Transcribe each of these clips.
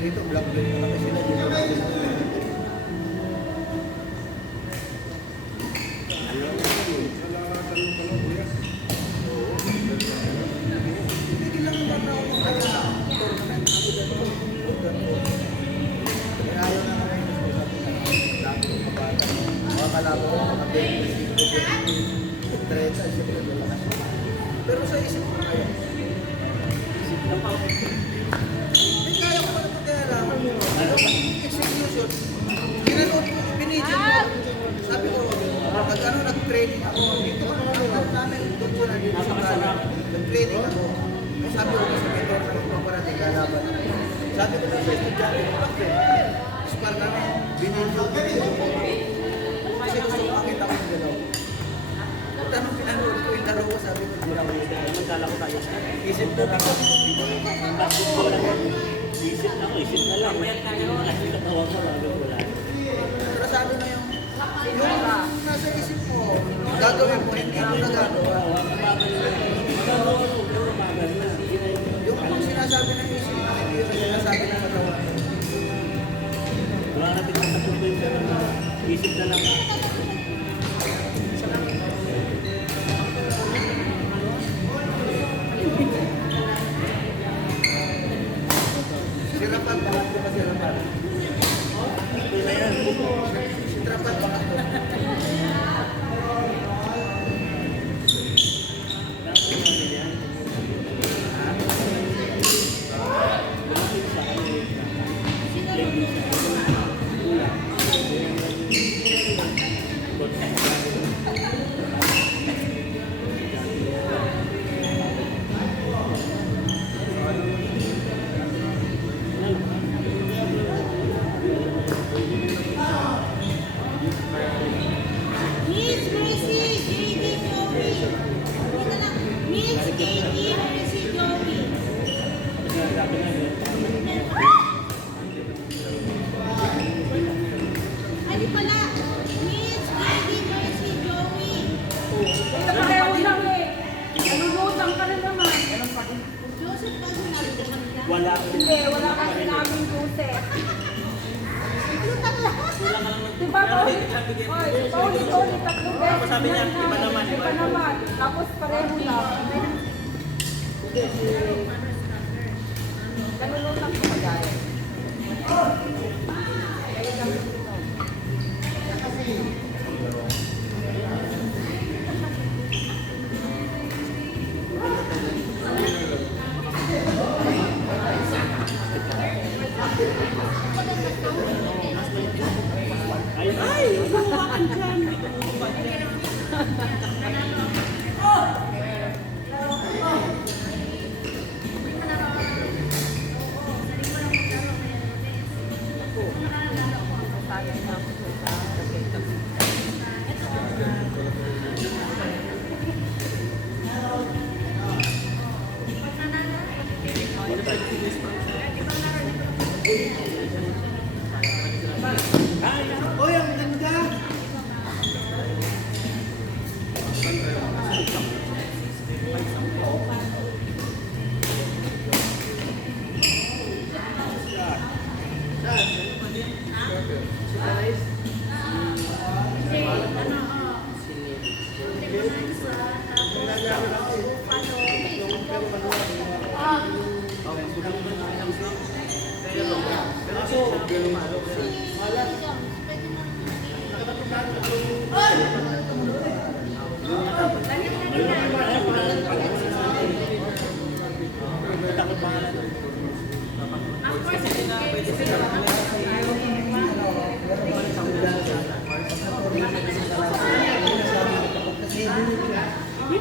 dito, black belt na kami sila dito. Hindi lang naman ako tournament. Kaya ayaw na naman yung dami ng kabata. Mga kalabo ko, mga 20, 30, siyempre lalakas. Pero sa isip ko kaya, isip na pa. Hindi kaya ko pa naman kaya lang. Execution. Pinanood ko, binidyo ko. Sabi ko, nag-training ako. Dito ko naman namin, doon ko na dito sa kanya. Nag-training ako. Sabi ko, sa may tournament ko parating lalaban. Sabi ko na sa estudyante ko, bakit? Spar kami, binidyo ko. Kasi gusto ko makita ko yung dalaw. Tanong pinanood ko yung dalawa, sabi ko, hindi lang yun. Magkala ko tayo. Isip ko lang. Isip na lang. Mayat tayo. Kasi katawa ko lang. Pero sabi na yung nasa isip mo, gagawin mo, hindi mo nagagawa. Yung sinasabi ng isip mo, hindi yung sinasabi ng katawan. Wala natin sa punto yung isip na lang. Sirapan, bakit ko ba sirapan? Sirapan, bakit ko? Wala ka sinabing Joseph. Diba po? Paulit-ulit tatlong beses. Sabi niya, iba naman. Iba naman. Tapos pareho lang. Ganun lang po kagaya. Ay, huwakan dyan. Oy, ang ganda!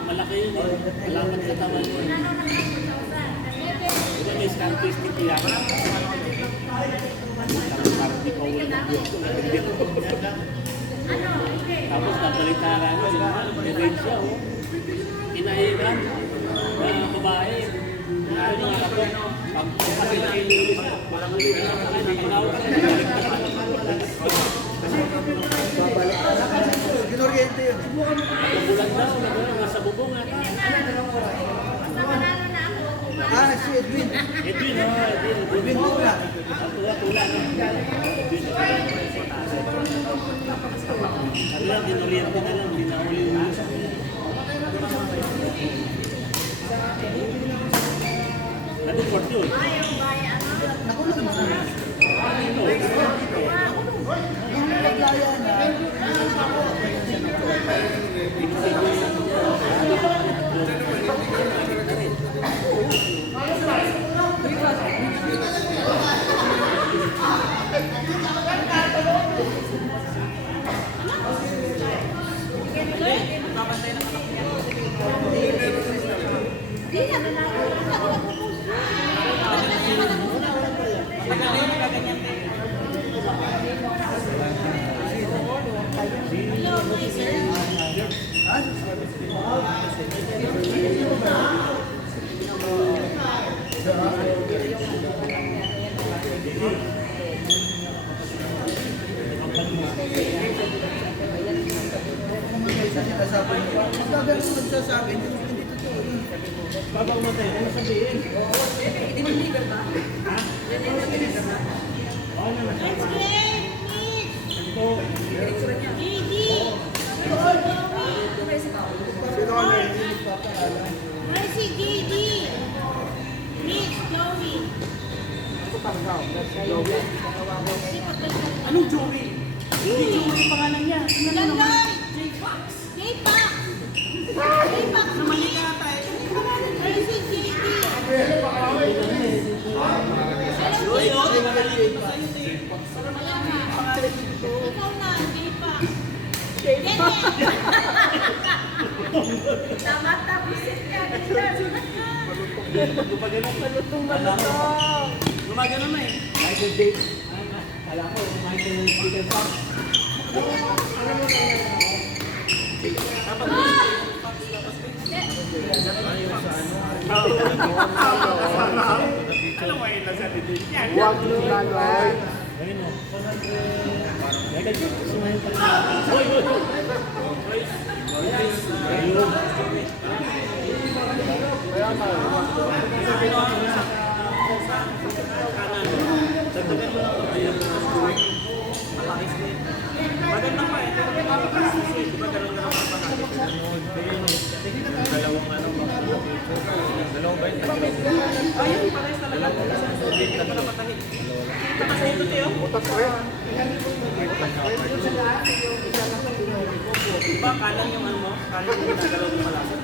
Malaki yun eh. Malaman sa taman yun. Ito may statistic yan. Parang di pa ulit ang buwan ko. Tapos nabalitaran ko. May siya oh. Inahiran. Na babae. Ano nga ako. Kasi nakinulis na. Walang ulit na. Nanawag ka na. Ginoriente yun. Bulan daw. Nasa bubong ata. Ah, si Edwin. Edwin, Edwin. Edwin Tula. Tula, no? Edwin. Ano lang, dinoriente na lang, hindi na uli yung isa. Ano court yun? Nakulong na. Ano? Yung naglaya na, sa sinasabi niya. Sabi ang nagsasabi, hindi totoo yun. Babaw mo tayo, ano sabihin? Diniliver ba? Ha? Oo naman. Ito. Sino kami hindi nagpapaalam? Anong Joey? Hindi Joey ang pangalan niya. Ano naman? Gumagano na eh. Michael Dave. Kala ko, Michael Peter Fox. Huwag nyo gagawin. Ayun o. Michael Dave. Sumayin pa rin. Hoy, hoy, hoy. Ayun. Dagdagan mo lang ito. Ayun. Maganda pa eh. Di ba dalawang ayun, pares talaga. Hindi ka pala patahin. Kita ka sa ito, Teo. Diba, kalang yung ano mo? Kalang yung nagalaw ng malapit.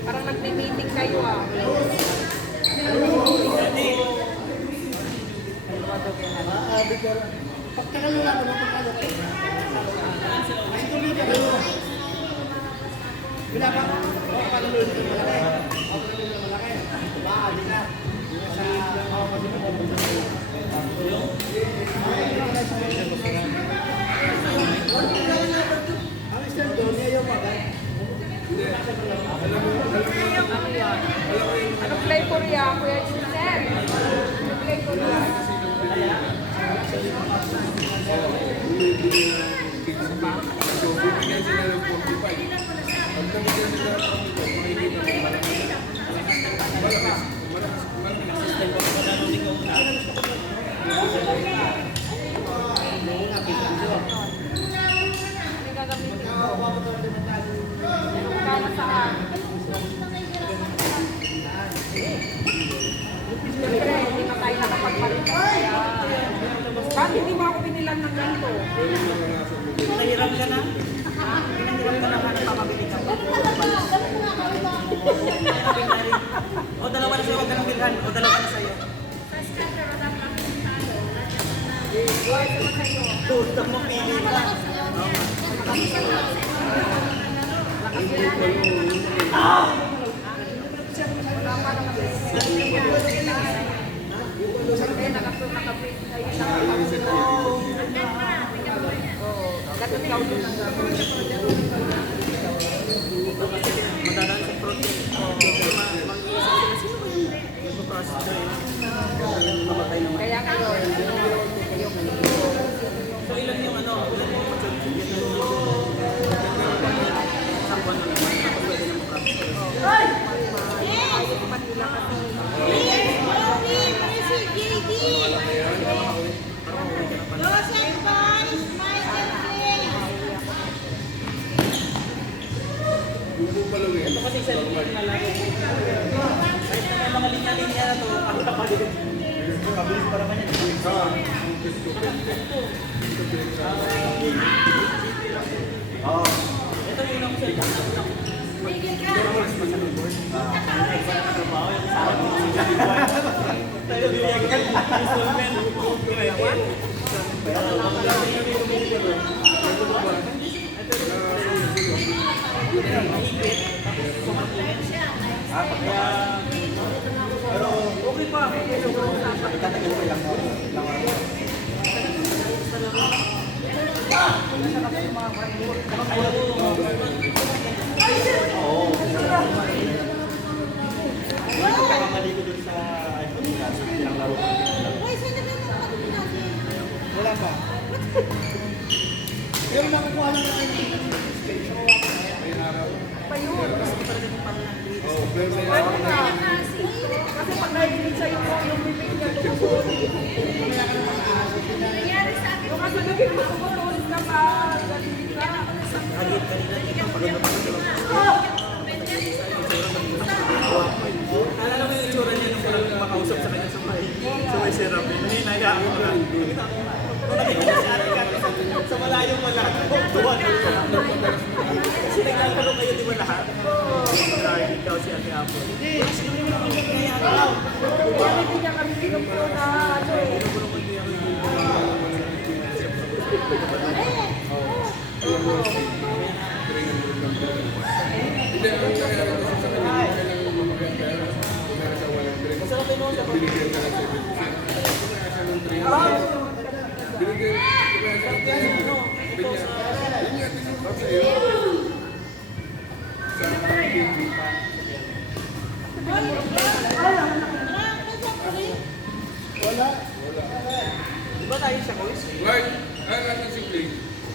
Parang nagme-meeting kayo ah. Ano play Korea? Kuya Giselle? Ano play Korea? Ano gagamitin mo? Para saan? Siyempre, hindi na tayo nakapagpalitan kaya. Bakit hindi mo ako binilan ng ganito? Nahiram ka na? Pinahiram ka na ka na papabili ka. O dalawa na sa'yo, huwag ka nang bilhan. O dalawa na sa'yo. Tutang mo, pili ka. Wala pa naman. Nakapit kayo. Ganun daw yun ang gagawin. Madadaan sa protein. Mag-iisip sila, sino ba yung nagpo-process na yun? Mamatay naman. Kaya ngayon, yung So ilan yung ilan yung maturity yan na isang buwan na naman, tapos pwede na ma-process. Ito kasi sa linya na lang. Kahit na may mga linya-linya na to, ang kapalid. Kabilis pa naman yan. Ito yung unang cell. Tayo biniyagan. Installment. Pero okay pa. Tatagal ko lang. Pagkakamali ko dun sa iPhone class, ilang laro ko. Wala pa. Pero nakukuha lang natin yung pa yun. Pwede na. Kasi pag na-delete sa'yo yung bibig niya, tumusunod. Yung kasi bibig mo tumusunod na pa. Delete ka. Alala mo yung itsura niya nung parang makausap sa kanya sa may serap. Hindi, nayaan ko lang. Nakikita si Ate Kat sa malayo mo lahat. Tuwa na siya. Kasi naglalaro kayo di ba lahat? Dahil ikaw si Ate Apple. Kaya hindi niya kami pinupuno na ano eh. Di ba tayo siya, Kois? Right, ano si Clay?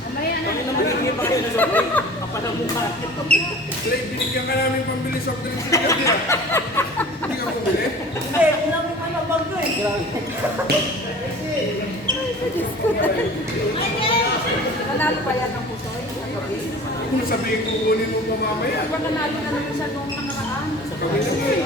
Kami naman hindi pa kayo nasobrang kapalamukha. Clay, binigyan ka namin pambili soft drinks sa gabi ah. Hindi ka bumili? Hindi, ulang mo ka ng bangko eh. Nanalo pa yan ang puso. Kung sabihin ko kunin mo pa mamaya. Diba nanalo na naman siya noong nakaraan? Kami na mo eh.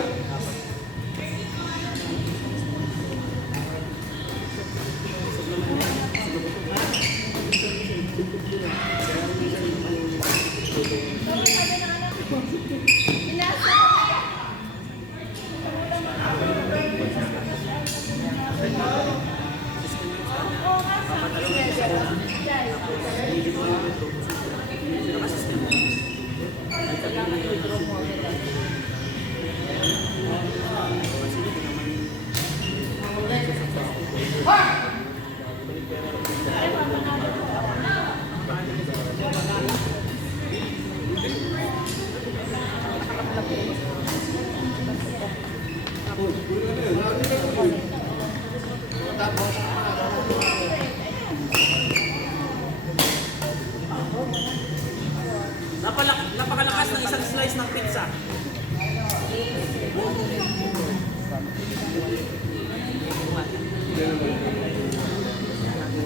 Napakalakas ng isang slice ng pizza.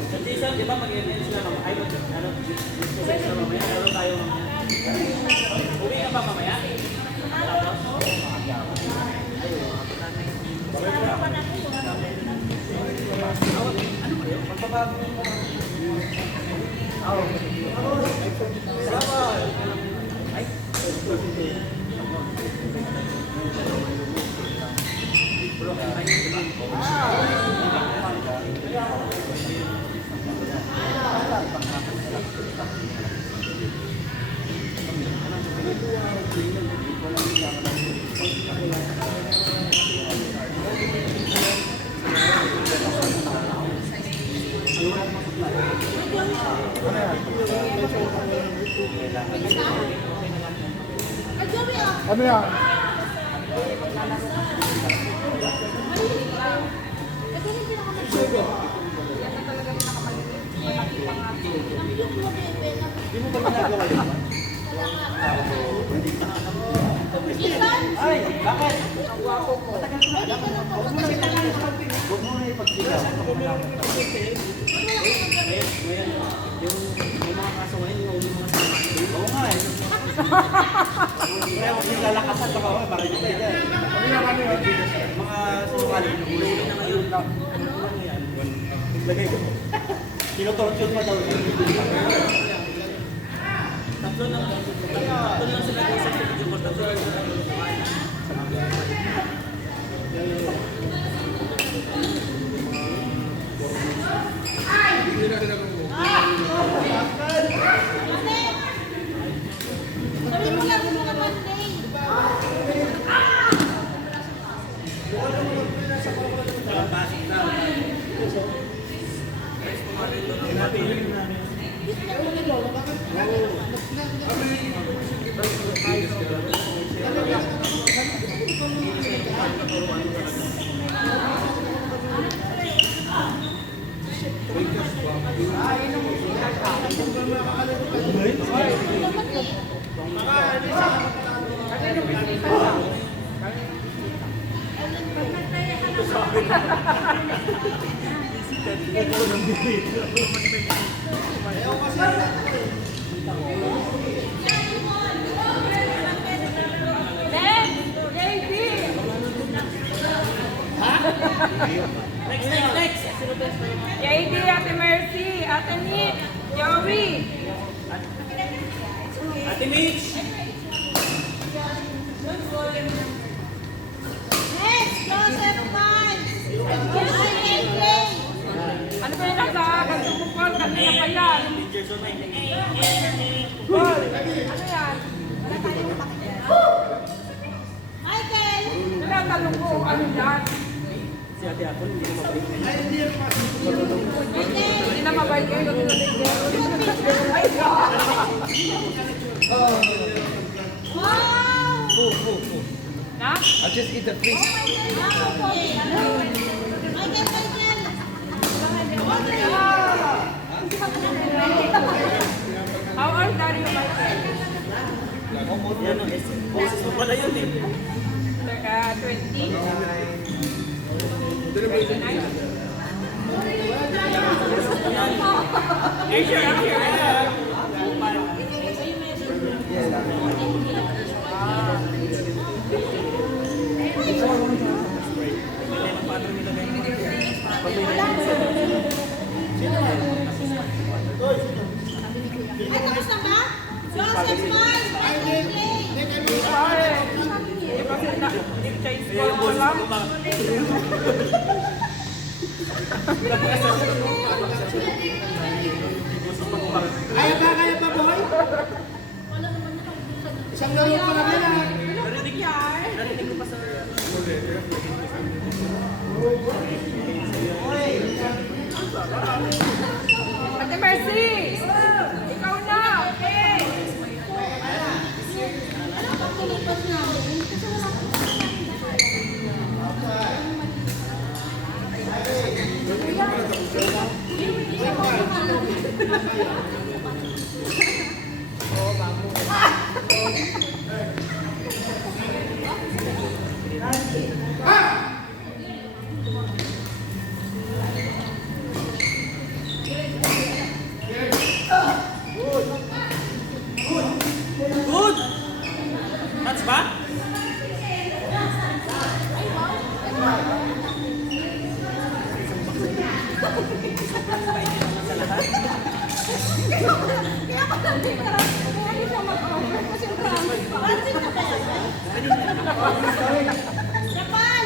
Sa Jason, di ba mag-events na mamaya? Ay, discuss na mamaya. Lalo tayo mamaya. Uwi ka pa mamaya? Ano ba yun? Magbabago yung ay, bulok ang tayo, di ba? Ano yan? Yan na talaga yung nakamaliit. Malaki pa nga. Hindi mo ba ginagawa yun? Ay, bakit? Ang gwapo ko. Huwag mo na ipagsigaw. Ngayon, yung mga kaso ngayon, yung mga sama. Oo nga eh. Kaya huwag yung lalakasan pa ako, para yung pwede. Mga sumukali, huli na ngayon. Ano yan? Lagay ko. Tinotorture pa daw. Tatlo lang sila ko sa video ko. Tatlo lang sila. Hindi na sila kung JD, Ate Mercy, Ate Nick, Joey. Ate Mitch! Ano ba yung nasa pagtutupol? Kanina pa yan. Teacher Sunay. Paul, ano yan? Michael! Tinatanong ko, ano yan? Si Ate Apple, hindi na mabalik na yun. Hindi na mabait kayo. Ay, God! Wow! Na? I'll just eat the fish. Michael, How old are you, Michael? Yan o, boses mo pala yun eh. 20? Asia, I'm here. Ay, tapos na ba? Joseph Mars! Michael Clay! Sorry. Hindi pa sila. Change ko lang. Kaya ba, boy? Isang laro pa naman ah. Narinig ko pa sa... Ate Mercy! Ikaw na, okay? Ano ba tulupas namin? Kasi wala akong Good! That's ba? Kaya pala hindi ka hindi siya mag-offer kasi promise. Pansin na ba yan? Japan!